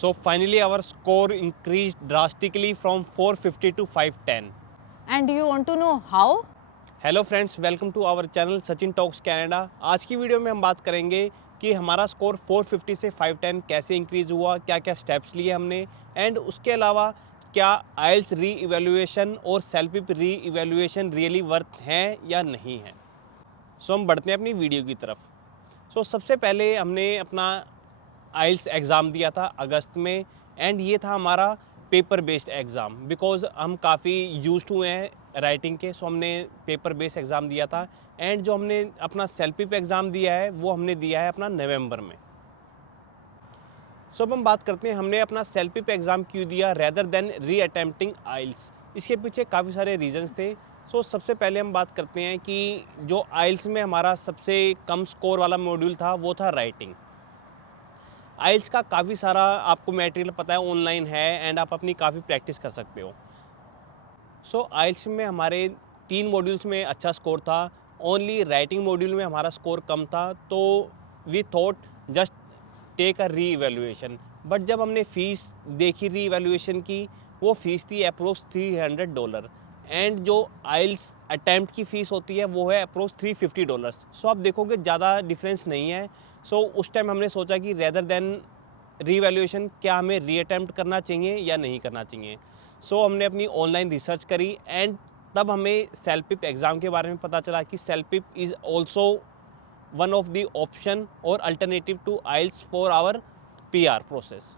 So finally our score increased drastically from 450 to 510. And do you want to know how? Hello friends, welcome to our channel Sachin talks Canada. आज की video में हम बात करेंगे कि हमारा स्कोर 450 से 510 कैसे इंक्रीज़ हुआ, क्या क्या स्टेप्स लिए हमने, एंड उसके अलावा क्या आइल्स री इवेल्युएशन और self re evaluation really worth हैं या नहीं है। सो हम बढ़ते हैं अपनी वीडियो की तरफ। सबसे पहले हमने अपना आइल्स एग्ज़ाम दिया था अगस्त में, एंड ये था हमारा पेपर बेस्ड एग्ज़ाम। बिकॉज़ हम काफ़ी यूज्ड हुए हैं राइटिंग के, सो हमने पेपर बेस्ड एग्ज़ाम दिया था। एंड जो हमने अपना सेल्फ एग्ज़ाम दिया है वो हमने दिया है अपना नवंबर में। अब हम बात करते हैं हमने अपना सेल्फ एग्ज़ाम क्यों दिया रेदर देन री अटेम्प्टिंग आइल्स। इसके पीछे काफ़ी सारे रीजंस थे। सबसे पहले हम बात करते हैं कि जो आइल्स में हमारा सबसे कम स्कोर वाला मॉड्यूल था वो था राइटिंग। आइल्स का काफ़ी सारा आपको मटेरियल पता है, ऑनलाइन है, एंड आप अपनी काफ़ी प्रैक्टिस कर सकते हो। आइल्स में हमारे 3 मॉड्यूल्स में अच्छा स्कोर था, ओनली राइटिंग मॉड्यूल में हमारा स्कोर कम था। तो we thought just take a reevaluation. But जब हमने फ़ीस देखी री इवेल्युएशन की, वो फ़ीस थी अप्रोक्स $300, एंड जो आइल्स अटैम्प्ट की फ़ीस होती है वो है अप्रोक्स $350। आप देखोगे ज़्यादा डिफरेंस नहीं है। उस टाइम हमने सोचा कि रेदर देन रीवैल्यूएशन क्या हमें रीअटेम्प्ट करना चाहिए या नहीं करना चाहिए। हमने अपनी ऑनलाइन रिसर्च करी, एंड तब हमें सेल्फ एग्ज़ाम के बारे में पता चला कि CELPIP is also one of the option और alternative to IELTS for our PR process.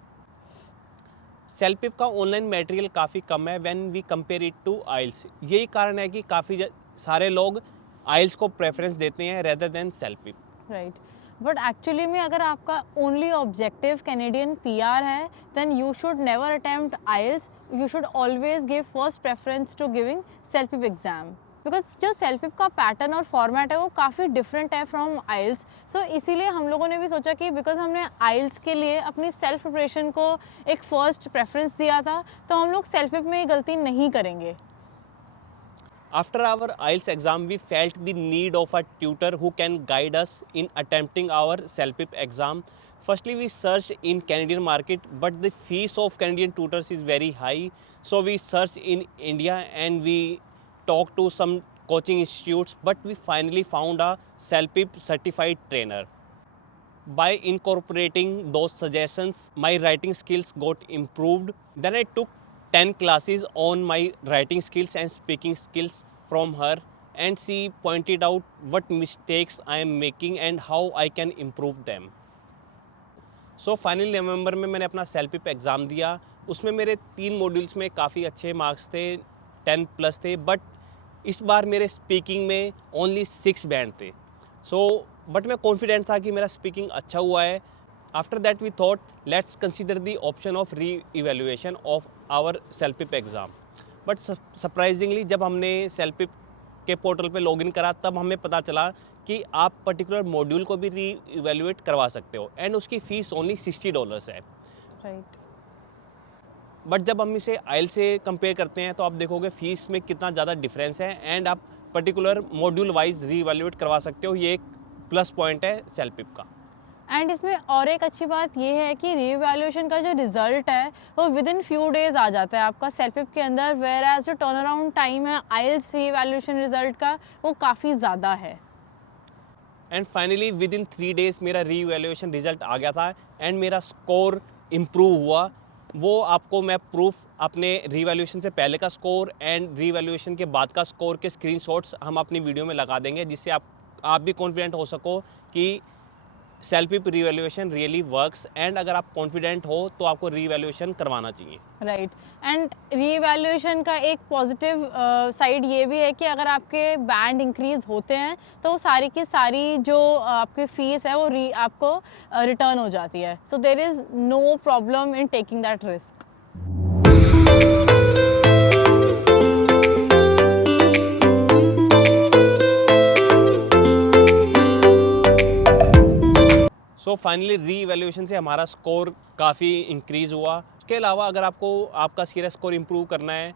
CELPIP का ऑनलाइन मटेरियल काफ़ी कम है when we compare it to IELTS. यही कारण है कि काफ़ी सारे लोग आइल्स को प्रेफरेंस देते हैं rather than self. Right, but actually में अगर आपका ओनली ऑब्जेक्टिव कैनेडियन पीआर है, then you should never attempt IELTS. You should always give first preference to giving self exam, because जो सेल्फ का पैटर्न और फॉर्मेट है वो काफ़ी डिफरेंट है फ्रॉम आइल्स। इसीलिए हम लोगों ने भी सोचा कि बिकॉज हमने आइल्स के लिए अपनी सेल्फ प्रिपरेशन को एक फर्स्ट प्रेफरेंस दिया था, तो हम लोग सेल्फ में ये गलती नहीं करेंगे। After our IELTS exam, we felt the need of a tutor who can guide us in attempting our self-pip exam. Firstly, we searched in Canadian market, but the fees of Canadian tutors is very high. So we searched in India and we talked to some coaching institutes, but we finally found a self-pip certified trainer. By incorporating those suggestions, my writing skills got improved. Then I took 10 classes on my writing skills and speaking skills from her, and she pointed out what mistakes I am making and how I can improve them. Finally November में मैंने अपना self exam दिया। उसमें मेरे 3 modules में काफ़ी अच्छे marks थे, 10+ थे, बट इस बार मेरे स्पीकिंग में ओनली 6 बैंड थे। बट मैं कॉन्फिडेंट था कि मेरा स्पीकिंग अच्छा हुआ है। After that we thought let's consider the option of reevaluation of our self exam. But surprisingly जब हमने सेल्फ के पोर्टल पे लॉगिन करा, तब हमें पता चला कि आप पर्टिकुलर मॉड्यूल को भी री इवेल्युएट करवा सकते हो, एंड उसकी फ़ीस ओनली $60 है। राइट, बट जब हम इसे आइल से कंपेयर करते हैं तो आप देखोगे फ़ीस में कितना ज़्यादा डिफरेंस है, एंड आप पर्टिकुलर मॉड्यूल वाइज री इवेल्युएट करवा सकते हो। ये एक प्लस पॉइंट है सेल्फ का। एंड इसमें और एक अच्छी बात ये है कि रीवैल्यूएशन का जो रिजल्ट है वो विद इन फ्यू डेज आ जाता है आपका सेल्फ के अंदर, वेयर एज जो टर्न अराउंड टाइम है आइल्स रीवैल्यूएशन रिजल्ट का वो काफ़ी ज़्यादा है। And finally with in 3 days मेरा री इवेल्युएशन रिजल्ट आ गया था, एंड मेरा स्कोर इम्प्रूव हुआ। वो आपको मैं प्रूफ अपने रीवैल्यूएशन से पहले का स्कोर एंड रीवैल्यूएशन के बाद का स्कोर के स्क्रीनशॉट्स हम अपनी वीडियो में लगा देंगे, जिससे आप भी कॉन्फिडेंट हो सको कि self revaluation really works, and अगर आप कॉन्फिडेंट हो तो आपको रीवैल्यूएशन करवाना चाहिए। राइट, एंड रीवैल्यूएशन का एक पॉजिटिव साइड ये भी है कि अगर आपके बैंड इंक्रीज होते हैं तो वो सारी की सारी जो आपकी फ़ीस है वो आपको रिटर्न हो जाती है। So there is no problem in taking that risk. Finally reevaluation से हमारा स्कोर काफ़ी इंक्रीज़ हुआ। उसके अलावा अगर आपको आपका सीरियस स्कोर इम्प्रूव करना है,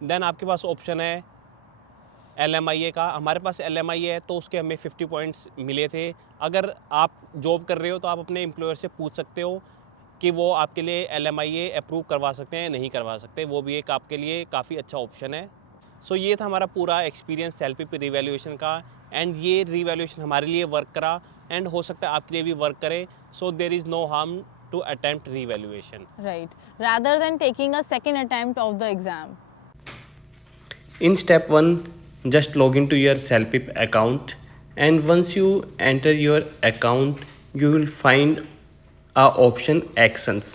देन आपके पास ऑप्शन है LMIA का। हमारे पास LMIA है तो उसके हमें 50 पॉइंट्स मिले थे। अगर आप जॉब कर रहे हो तो आप अपने एम्प्लॉयर से पूछ सकते हो कि वो आपके लिए LMIA अप्रूव करवा सकते हैं या नहीं करवा सकते, वो भी एक आपके लिए काफ़ी अच्छा ऑप्शन है। सो ये था हमारा पूरा एक्सपीरियंस सेल्फी रीवैल्यूएशन का, एंड ये रीवैल्यूएशन हमारे लिए वर्क करा एंड हो सकता है आपके लिए भी वर्क करे। So there is no harm to attempt reevaluation. Right. Rather than taking a second attempt of the exam. In step 1, just log into your Selpip account, and once you enter your account, you will find a option actions.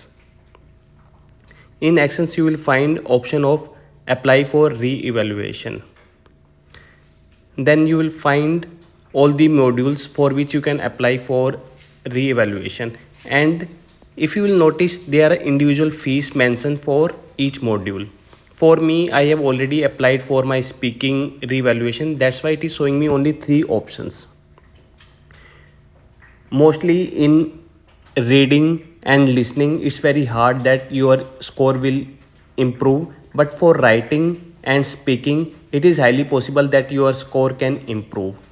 In actions, you will find option of apply for re-evaluation. Then you will find all the modules for which you can apply for re-evaluation, and if you will notice, there are individual fees mentioned for each module. For me, I have already applied for my speaking re-evaluation, that's why it is showing me only 3 options. Mostly in reading and listening, it's very hard that your score will improve, but for writing and speaking, it is highly possible that your score can improve.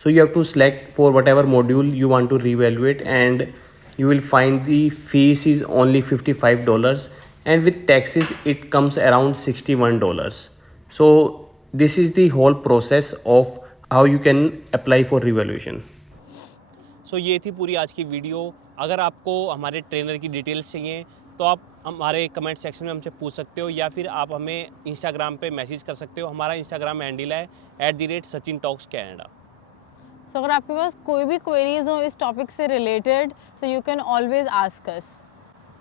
So you have to select for whatever module you want to reevaluate, and you will find the fees is only $55, and with taxes it comes around $61. So this is the whole process of how you can apply for revaluation. सो ये थी पूरी आज की video. अगर आपको हमारे trainer की details चाहिए तो आप हमारे कमेंट सेक्शन में हमसे पूछ सकते हो, या फिर आप हमें इंस्टाग्राम पे मैसेज कर सकते हो। हमारा इंस्टाग्राम हैंडल है @SachinTalksCanada। सो अगर आपके पास कोई भी क्वेरीज हो इस टॉपिक से related, so you can always ask us.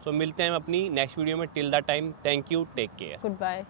So मिलते हैं हम अपनी नेक्स्ट वीडियो में। Till the time, thank you, take care. Good bye.